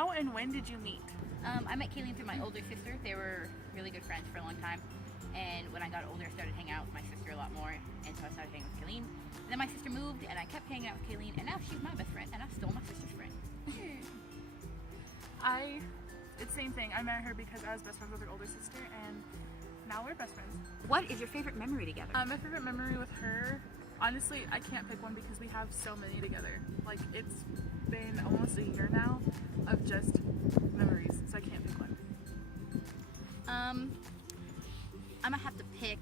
How and when did you meet? I met Kaylene through my older sister. They were really good friends for a long time. And when I got older, I started hanging out with my sister a lot more. And so I started hanging with Kaylene. And then my sister moved, and I kept hanging out with Kaylene. And now she's my best friend, and I'm still my sister's friend. It's the same thing. I met her because I was best friends with her older sister, and now we're best friends. What is your favorite memory together? My favorite memory with her, honestly, I can't pick one because we have so many together. Like, it's been almost a year now of just memories, so I can't pick one. I'm gonna have to pick.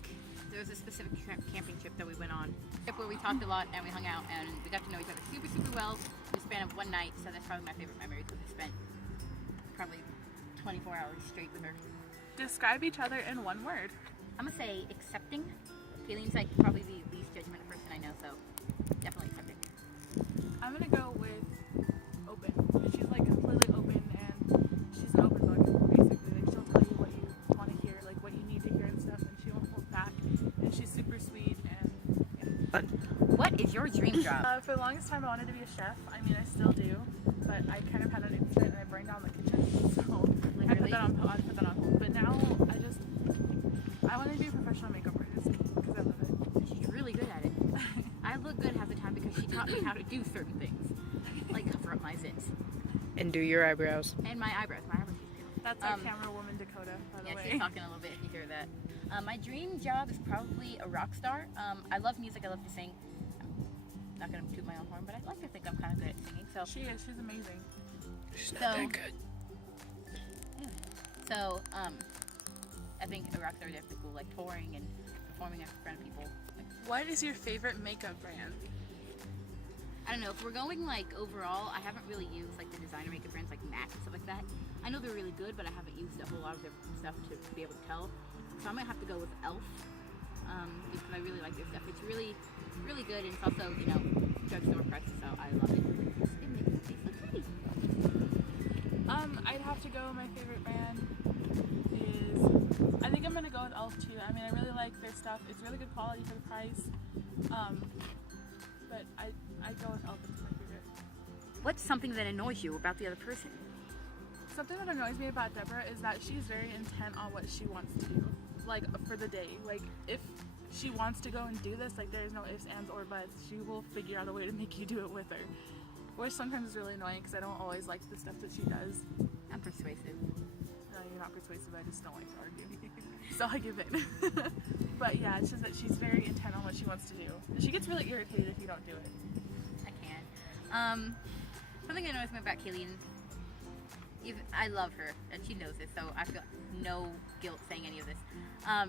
There was a specific camping trip that we went on, where we talked a lot and we hung out and we got to know each other super, super well in the span of one night. So that's probably my favorite memory because we spent probably 24 hours straight with her. Describe each other in one word. I'm gonna say accepting. Kaylene's like probably the least judgmental person I know, so definitely accepting. I'm gonna go with open. She's like completely open, and she's an open book, basically. Like, she'll tell you what you want to hear, like what you need to hear and stuff, and she won't hold back. And she's super sweet, and yeah. What is your dream job? For the longest time I wanted to be a chef. I mean, I still do, but I kind of had an incident and I burned down the kitchen, so I put that on hold. But now I want to be a professional makeup artist because I love it. She's really good at it. I look good half the time because she taught me how to do certain things, like cover up my zits. And do your eyebrows. And my eyebrows. My eyebrows. That's our camera woman, Dakota, by the way. Yeah, she's talking a little bit if you hear that. My dream job is probably a rock star. I love music. I love to sing. I'm not going to toot my own horn, but I like to think I'm kind of good at singing. So she is. She's amazing. She's not that good. Yeah. So, I think a rock star is definitely cool, like touring and performing in front of people. What is your favorite makeup brand? I don't know, if we're going like overall, I haven't really used like the designer makeup brands like MAC and stuff like that. I know they're really good, but I haven't used a whole lot of their stuff to be able to tell. So I'm gonna have to go with ELF, because I really like their stuff. It's really, really good, and it's also, you know, drugstore price, so I love it. It makes my face look pretty. I'd have to go, my favorite brand is, I think I'm gonna go with ELF too. I mean, I really like their stuff. It's really good quality for the price. But I go with ELF. It's my favorite. What's something that annoys you about the other person? Something that annoys me about Deborah is that she's very intent on what she wants to do, like for the day. Like if she wants to go and do this, like there's no ifs, ands, or buts. She will figure out a way to make you do it with her, which sometimes is really annoying because I don't always like the stuff that she does. I'm persuasive. No, you're not persuasive. I just don't like to argue. So I give in. But yeah, it's just that she's very intent on what she wants to do. And she gets really irritated if you don't do it. I can. Something that annoys me about Kaylene, I love her, and she knows this, so I feel no guilt saying any of this,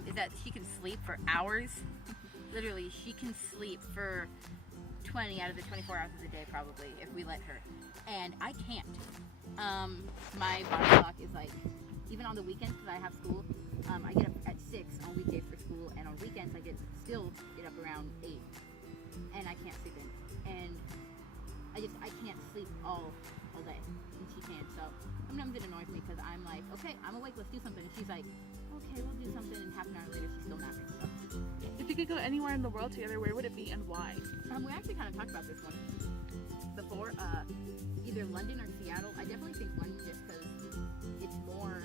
is that she can sleep for hours. Literally, she can sleep for 20 out of the 24 hours of the day, probably, if we let her. And I can't. My body clock is like, even on the weekends, because I have school, I get up at 6 on weekdays for school, and on weekends I still get up around 8, and I can't sleep in. And I can't sleep all day, and she can't. So sometimes it annoys me because I'm like, okay, I'm awake, let's do something, and she's like, okay, we'll do something, and half an hour later she's still napping. So if you could go anywhere in the world together, where would it be and why? We actually kind of talked about this one before. Either London or Seattle. I definitely think London just because it's more,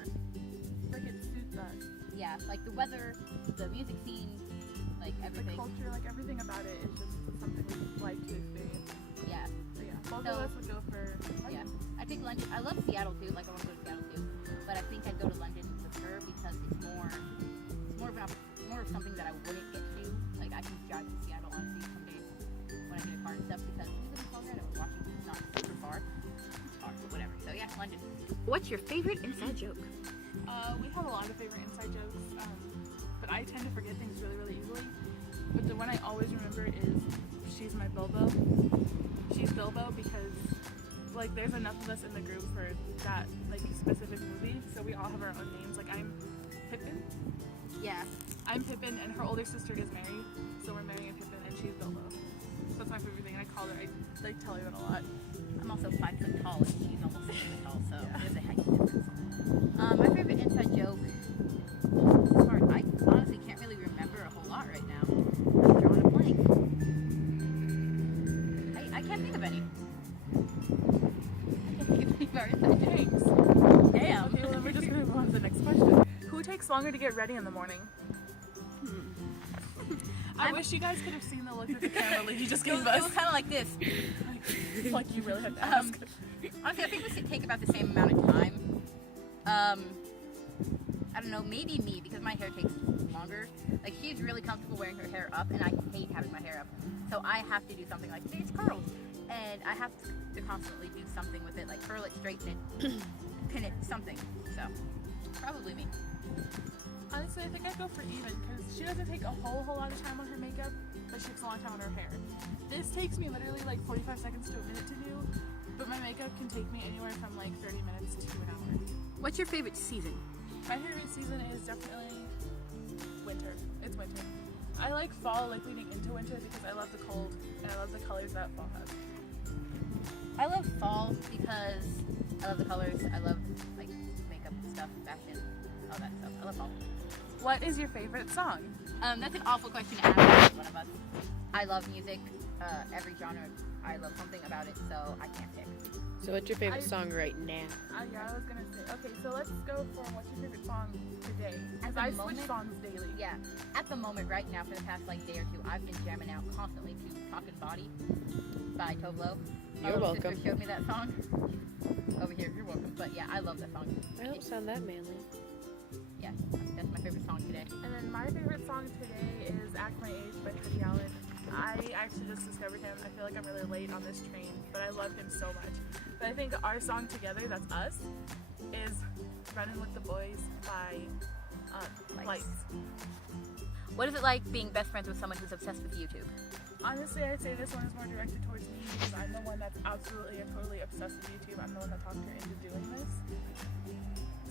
like it suits us. Yeah, like the weather, the music scene, like everything. The culture, like everything about it is just something we'd like to experience. Yeah. So yeah, both of us would go for London. Yeah, I think London. I love Seattle too. Like I want to go to Seattle too, but I think I'd go to London with her because it's more of something that I wouldn't get to. Like I can drive to Seattle honestly someday when I get a car and stuff because we live in Colorado. Washington's not super far. It's far, but whatever. So yeah, London. What's your favorite inside joke? We have a lot of favorite inside jokes, but I tend to forget things really, really easily. But the one I always remember is she's my Bilbo. She's Bilbo because like there's enough of us in the group for that like specific movie, so we all have our own names. Like I'm Pippin. Yeah. I'm Pippin, and her older sister is Mary, so we're Mary and Pippin, and she's Bilbo. So that's my favorite thing, and I call her. I like tell her that a lot. I'm also 5 foot tall, and she's almost 6 foot tall, so there's a height difference. My favorite inside joke. This is hard. I honestly can't really remember a whole lot right now. I'm drawing a blank. I can't think of any. I can't think of any of our inside jokes. takes longer to get ready in the morning. I wish you guys could have seen the look of the camera lady just gave It us. was kind of like this. Like you really had to ask. Honestly, I think we should take about the same amount of time. I don't know, maybe me, because my hair takes longer. Like, she's really comfortable wearing her hair up, and I hate having my hair up. So I have to do something like, see, it's curls. And I have to constantly do something with it, like curl it, straighten it, pin it, something. So, probably me. Honestly, I think I'd go for even because she doesn't take a whole lot of time on her makeup, but she takes a long time on her hair. This takes me literally like 45 seconds to a minute to do, but my makeup can take me anywhere from like 30 minutes to an hour. What's your favorite season? My favorite season is definitely winter. It's winter. I like fall, like leading into winter because I love the cold and I love the colors that fall has. I love fall because I love the colors. I love like makeup stuff, fashion, all that stuff. I love fall. What is your favorite song? That's an awful question to ask one of us. I love music, every genre. I love something about it, so I can't pick. So what's your favorite song right now? Yeah, I was gonna say. Okay, so let's go for what's your favorite song today? At Because the I moment- switch songs daily. Yeah, at the moment, right now, for the past like day or two, I've been jamming out constantly to "Talkin' Body" by Tovlo. My You're little welcome. sister showed me that song over here. You're welcome. But yeah, I love that song. I don't sound that manly. Yeah, that's my favorite song today. And then my favorite song today is Act My Age by Hoodie Allen. I actually just discovered him. I feel like I'm really late on this train, but I love him so much. But I think our song together, that's us, is Running with the Boys by Lights. What is it like being best friends with someone who's obsessed with YouTube? Honestly, I'd say this one is more directed towards me because I'm the one that's absolutely and totally obsessed with YouTube. I'm the one that talked her into doing this.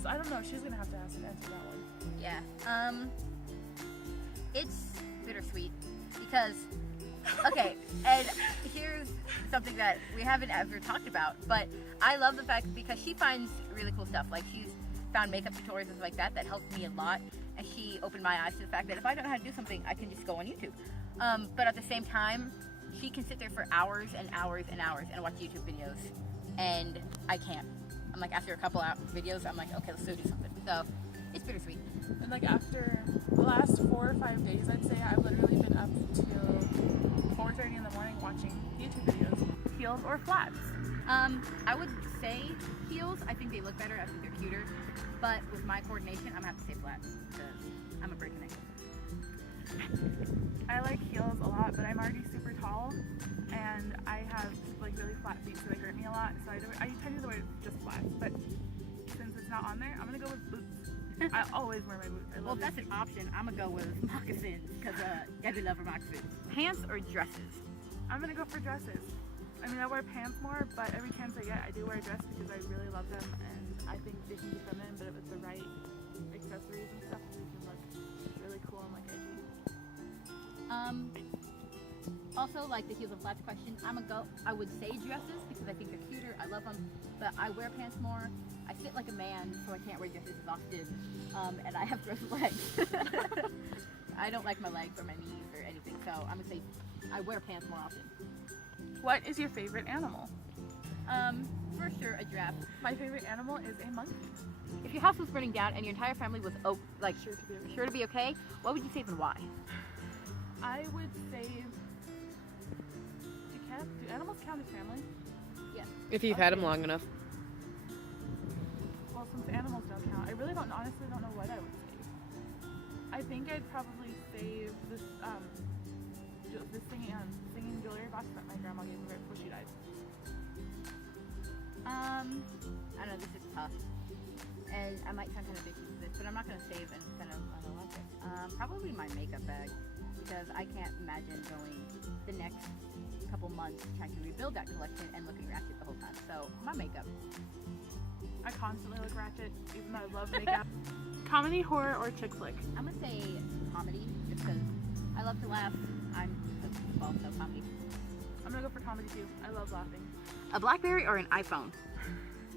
So I don't know. She's going to have to answer that one. Yeah. It's bittersweet because, okay, and here's something that we haven't ever talked about, but I love the fact because she finds really cool stuff. Like, she's found makeup tutorials and stuff like that helped me a lot, and she opened my eyes to the fact that if I don't know how to do something, I can just go on YouTube. But at the same time, she can sit there for hours and hours and hours and watch YouTube videos, and I can't. I'm like, after a couple videos, I'm like, okay, let's go do something. So, it's bittersweet. And like after the last 4 or 5 days, I'd say I've literally been up till 4:30 in the morning watching YouTube videos. Heels or flats? I would say heels. I think they look better. I think they're cuter. But with my coordination, I'm gonna have to say flats because I'm a break neck. I like heels a lot, but I'm already super tall, and I have like really flat feet, so they hurt me a lot. So I tend to wear just flats. But since it's not on there, I'm gonna go with boots. I always wear my boots. I Well, love if that's an option, I'm gonna go with moccasins because every lover moccasins. Pants or dresses? I'm gonna go for dresses. I mean, I wear pants more, but every chance I get, I do wear a dress because I really love them, and I think they can be feminine, but with the right accessories and stuff, they can look really cool and like edgy. Also, like the heels and flats question, I would say dresses because I think they're cuter. I love them, but I wear pants more. I sit like a man, so I can't wear dresses as often, and I have gross legs. I don't like my legs or my knees or anything, so I'm gonna say I wear pants more often. What is your favorite animal? For sure, a giraffe. My favorite animal is a monkey. If your house was burning down and your entire family was Sure to be okay. what would you save and why? I would save. Do animals count as family? Yes. If you've had them long enough. Well, since animals don't count, I really honestly don't know what I would save. I think I'd probably save this singing jewelry box that my grandma gave me right before she died. I don't know, this is tough. And I might sound kind of bitchy with this, but I'm not going to save and spend on electric. Probably my makeup bag, because I can't imagine going the next couple months trying to rebuild that collection and looking ratchet the whole time. So, my makeup. I constantly look ratchet, even though I love makeup. Comedy, horror, or chick flick? I'm going to say comedy, just because I love to laugh. I'm so comedy. I'm gonna go for comedy too. I love laughing. A BlackBerry or an iPhone?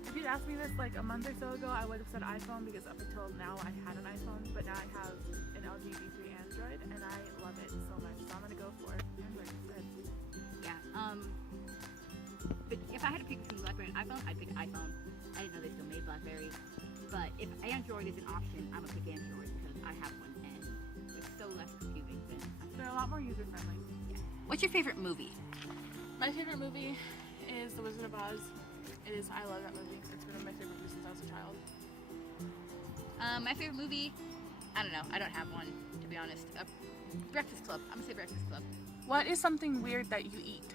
If you'd asked me this like a month or so ago, I would have said iPhone because up until now I had an iPhone, but now I have an LG V3 Android and I love it so much. So I'm gonna go for Android instead. Yeah. But if I had to pick between BlackBerry and iPhone, I'd pick iPhone. I didn't know they still made BlackBerry. But if Android is an option, I'm gonna pick Android. more user friendly. What's your favorite movie? My favorite movie is The Wizard of Oz. I love that movie. It's been one of my favorite movies since I was a child. My favorite movie, I don't know. I don't have one, to be honest. Breakfast Club. I'm gonna say Breakfast Club. What is something weird that you eat?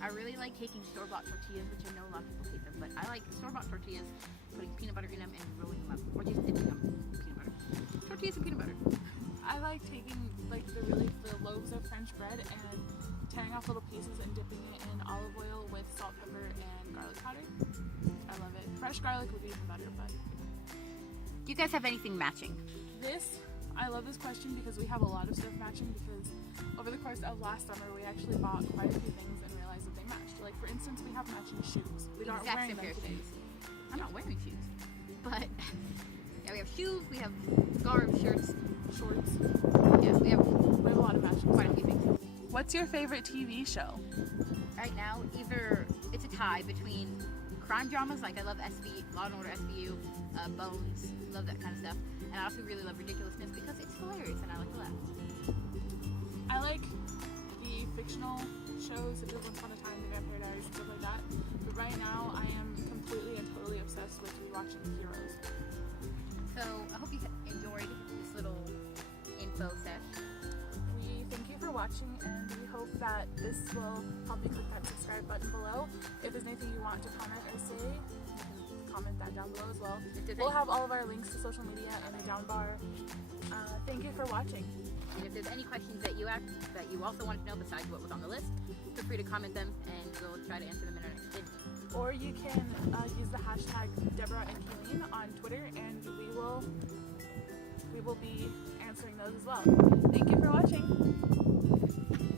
I really like taking store-bought tortillas, which I know a lot of people hate them, but I like store-bought tortillas, putting peanut butter in them and rolling them up, or just dipping them in peanut butter. Tortillas and peanut butter. I like taking like the loaves of French bread and tearing off little pieces and dipping it in olive oil with salt, pepper, and garlic powder. I love it. Fresh garlic would be even better, but Do you guys have anything matching? I love this question because we have a lot of stuff matching because over the course of last summer we actually bought quite a few things and realized that they matched. Like for instance, we have matching shoes. We aren't Exact wearing same them pair of today. shoes. I'm not wearing shoes, but yeah, we have shoes, we have scarves, shirts, Shorts. yeah, we have We have a lot of matching quite a stuff. few things. What's your favorite TV show? Right now, either it's a tie between crime dramas, like I love Law and Order SVU, Bones, love that kind of stuff, and I also really love ridiculousness because it's hilarious and I like to laugh. I like the fictional shows such as Once Upon a Time, The Vampire Diaries, and stuff like that. But right now, I am completely and totally obsessed with rewatching Heroes. So I hope you enjoyed this little info set. We thank you for watching, and we hope that this will help you click that subscribe button below. If there's anything you want to comment or say, you can comment that down below as well. We'll have all of our links to social media in the down bar. Thank you for watching. And if there's any questions that you have that you also want to know besides what was on the list, feel free to comment them and we'll try to answer them in our next video. Or you can use the hashtag Deborah and Kaylene on Twitter, and we will be answering those as well. Thank you for watching.